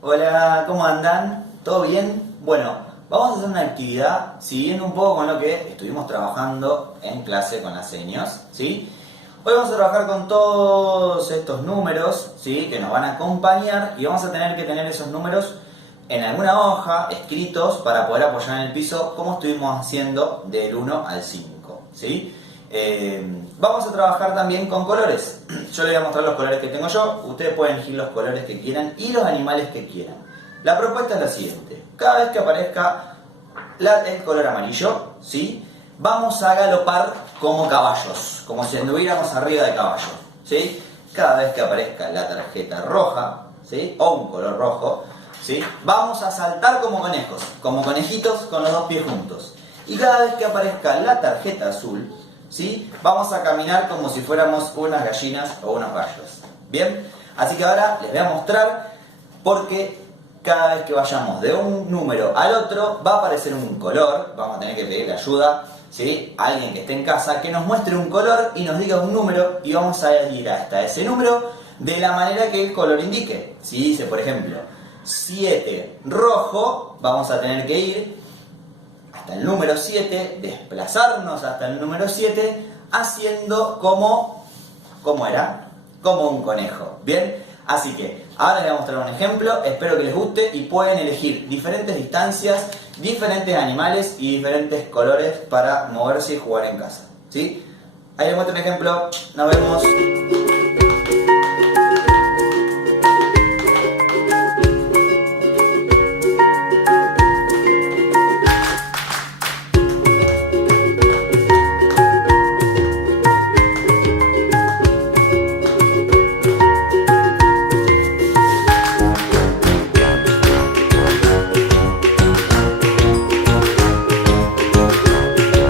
Hola, ¿cómo andan? ¿Todo bien? Bueno, vamos a hacer una actividad siguiendo un poco con lo que estuvimos trabajando en clase con las señas, ¿sí? Hoy vamos a trabajar con todos estos números, ¿sí? Que nos van a acompañar y vamos a tener que tener esos números en alguna hoja, escritos, para poder apoyar en el piso, como estuvimos haciendo del 1 al 5, ¿sí? Vamos a trabajar también con colores. Yo les voy a mostrar los colores que tengo yo. Ustedes pueden elegir los colores que quieran y los animales que quieran. La propuesta es la siguiente. Cada vez que aparezca el color amarillo, ¿sí? Vamos a galopar como caballos, como si anduviéramos arriba de caballos, ¿sí? Cada vez que aparezca la tarjeta roja, ¿sí? O un color rojo, ¿sí? Vamos a saltar como conejos, como conejitos con los dos pies juntos. Y cada vez que aparezca la tarjeta azul, ¿sí? Vamos a caminar como si fuéramos unas gallinas o unos gallos. ¿Bien? Así que ahora les voy a mostrar porque cada vez que vayamos de un número al otro va a aparecer un color. Vamos a tener que pedirle ayuda, ¿sí? A alguien que esté en casa que nos muestre un color y nos diga un número y vamos a ir hasta ese número de la manera que el color indique. Si dice, por ejemplo, 7 rojo, vamos a tener que ir hasta el número 7, desplazarnos hasta el número 7, haciendo como era, como un conejo. ¿Bien? Así que ahora les voy a mostrar un ejemplo, espero que les guste y pueden elegir diferentes distancias, diferentes animales y diferentes colores para moverse y jugar en casa. ¿Sí? Ahí les muestro un ejemplo, nos vemos.